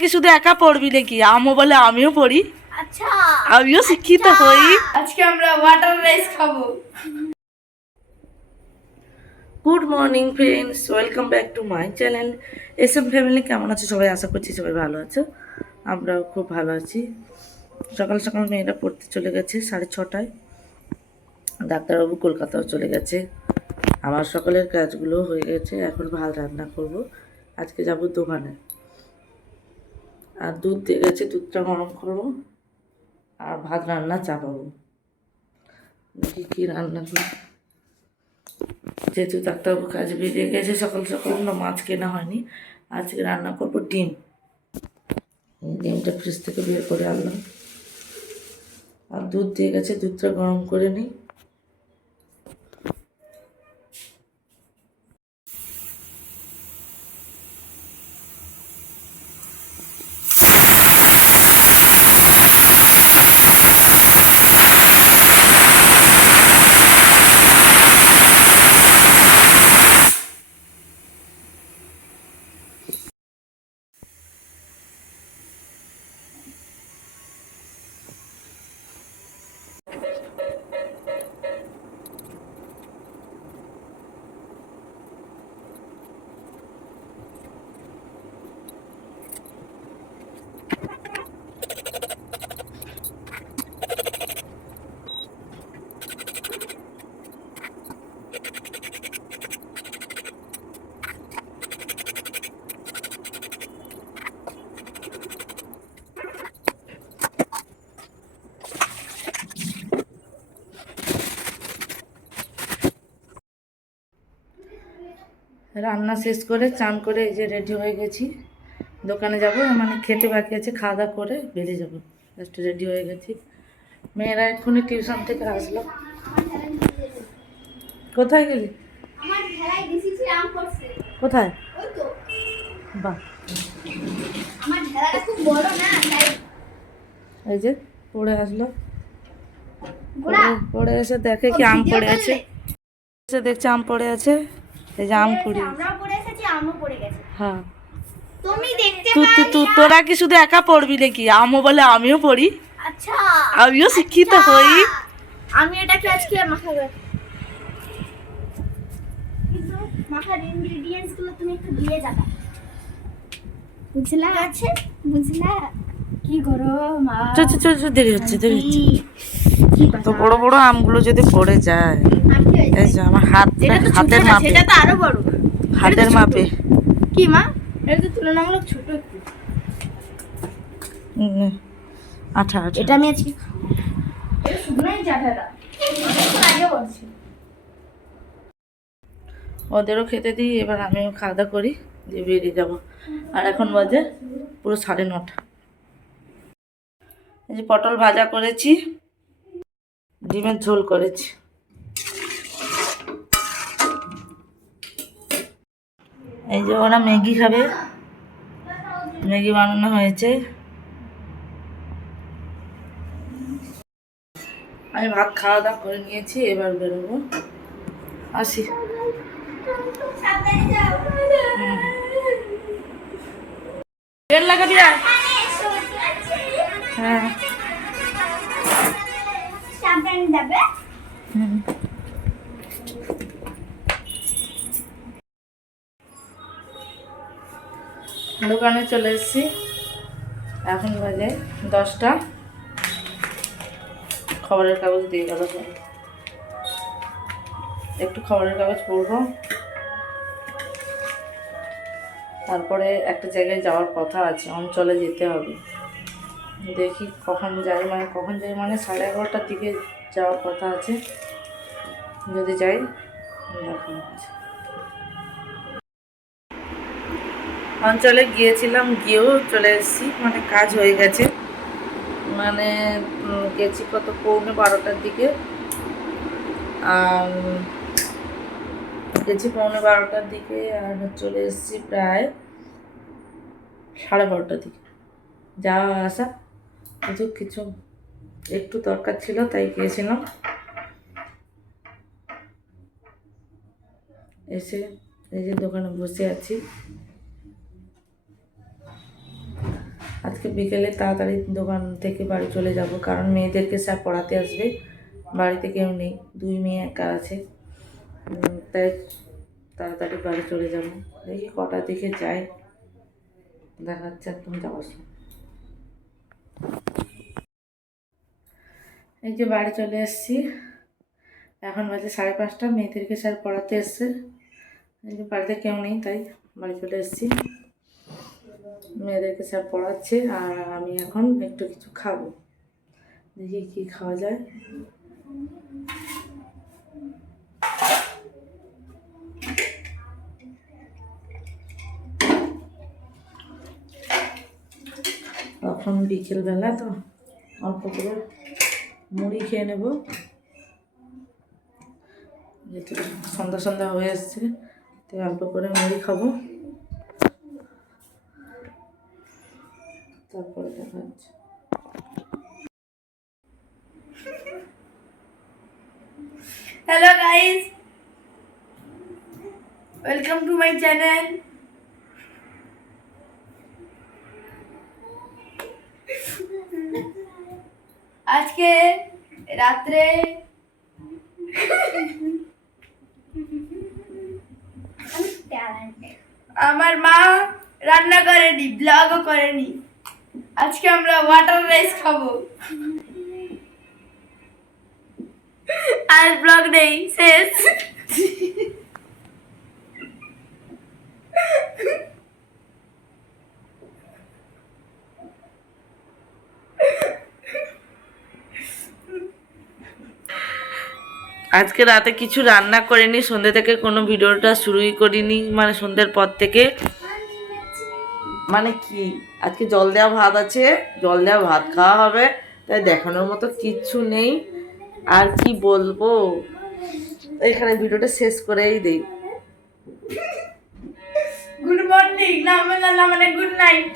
কি শুধু একা পড়বি নাকি? আমও বলে আমিও পড়ি। আচ্ছা, আমিও শিক্ষিত হই। আজকে আমরা ওয়াটার রাইস খাবো। Good morning friends, welcome back to my channel SM family. কেমন আছো সবাই? আশা করছি সবাই ভালো আছো, আমরাও খুব ভালো আছি। সকাল সকাল মেয়েরা পড়তে চলে গেছে 6:30টায়। ডাক্তারবাবু কলকাতাও চলে গেছে। আমার সকালের কাজগুলো হয়ে গেছে, এখন ভাত রান্না করব। আজকে যাব দোকানে, আর দুধ দিয়ে গেছে, দুধটা গরম করবো আর ভাত রান্না চাপাবো। দেখি কী রান্না করি। যেহেতু ডাক্তারবাবু কাজ বেরিয়ে গেছে, সকাল সকাল মাছ কেনা হয়নি। আজকে রান্না করবো ডিম। ডিমটা ফ্রিজ থেকে বের করে আনলাম, আর দুধ দিয়ে গেছে, দুধটা গরম করে নিই। রান্না শেষ করে চান করে এই যে রেডি হয়ে গেছি, দোকানে যাব। মানে খেতে বাকি আছে, খাওয়া দাওয়া করে বেরিয়ে যাবো। জাস্ট রেডি হয়ে গেছি। মেয়েরা এক্ষুনি টিউশন থেকে আসলো। কোথায় গেলি? কোথায়? বাহ, এই যে পড়ে আসলো। পড়ে এসে দেখে কি আম পড়ে আছে, এসে দেখছে আম পড়ে আছে। এই যে আম কুড়ি। হ্যাঁ, তোরা কি শুধু একা পড়বি নাকি? আমও বলে আমিও পড়ি। আচ্ছা, আমিও শিক্ষিত হই। আমি এটাকে আজকে মাখাবো, কিন্তু মাখার ইনগ্রেডিয়েন্টস গুলো তুমি একটু দিয়ে যাবে, বুঝলা? আছে, বুঝলা? কি করো মা? চল দেরি হচ্ছে, দেরি হচ্ছে। তো বড় বড় আমগুলো যদি পড়ে যায়, এই যে আমার হাতের মাপে, এটা তো আরো বড়, হাতের মাপে। কি মা? এটা তো তুলনামূলক ছোট একটু। আঠা। এটা আমি আজকে এটা শুকনোই চাটাটা অনেকক্ষণ আগে বলছি। ওদেরও খেতে দিই, এবার আমিও খাওয়া দাওয়া করি, দিয়ে বেরিয়ে যাবো। আর এখন বাজে পুরো 9:30। এই যে পটল ভাজা করেছি, ডিমের ঝোল করেছি। এই যে ওরা ম্যাগি খাবে, ম্যাগি বানানো হয়েছে। আমি ভাত খাওয়া দাওয়া করে নিয়েছি, এবার বেরোবো। আসি। তেল লাগাবি? হ্যাঁ, দোকানে চলে এসেছি, এখন বাজে 10টা। খবরের কাগজ দিয়ে গেল, একটু খবরের কাগজ পড়বো। তারপরে একটা জায়গায় যাওয়ার কথা আছে, অঞ্চলে যেতে হবে। দেখি কখন যাই, মানে 11:30টার দিকে যাওয়ার কথা আছে। যদি যাই দেখা হচ্ছে। অঞ্চলে গিয়েছিলাম, গিয়েও চলে এসেছি, মানে কাজ হয়ে গেছে। মানে গেছি কত 11:45টার দিকে, আর গেছি 11:45টার দিকে, আর চলে এসেছি প্রায় 12:30টার দিকে। যাওয়া আসা কিছু একটু দরকার ছিল, তাই গিয়েছিলাম। এসে এই যে দোকানে বসে আছি। আজকে বিকেলে তাড়াতাড়ি দোকান থেকে বাড়ি চলে যাব, কারণ মেয়েদেরকে স্যার পড়াতে আসবে, বাড়িতে কেউ নেই, 2 মেয়ে একা আছে। তাই তাড়াতাড়ি বাড়ি চলে যাব। দেখি কটার দিকে যাই, দেখা যাচ্ছে একদম যাওয়ার সময়। এই যে বাড়ি চলে এসেছি, এখন বাজে 5:30, মেয়েদেরকে স্যার পড়াতে এসছে। এই যে বাড়িতে কেউ নেই তাই বাড়ি চলে এসেছি। মেয়েদেরকে স্যার পড়াচ্ছে আর আমি এখন একটু কিছু খাবো, দেখি কি খাওয়া যায়। এখন বিকেলবেলা তো অল্প করে মুড়ি খেয়ে নেব, যেহেতু সন্ধ্যা সন্ধ্যা হয়ে এসছে তাই অল্প করে মুড়ি খাবো, তারপরে দেখা যাচ্ছে। Hello guys, welcome to my channel. আজকে রাত্রে আমার মা রান্না করেনি, ব্লগও করেনি। আজকে আমরা ওয়াটার রাইস খাবো আর ব্লগ নেই, শেষ। আজকে রাতে কিছু রান্না করিনি, সন্ধ্যে থেকে কোনো ভিডিওটা শুরুই করিনি, মানে সন্ধ্যের পর থেকে। মানে কি, আজকে জল দেওয়া ভাত আছে, জল দেওয়া ভাত খাওয়া হবে, তাই দেখানোর মতো কিচ্ছু নেই। আর কি বলবো, এখানে ভিডিওটা শেষ করেই দেই। গুড মর্নিং না মানে গুড নাইট।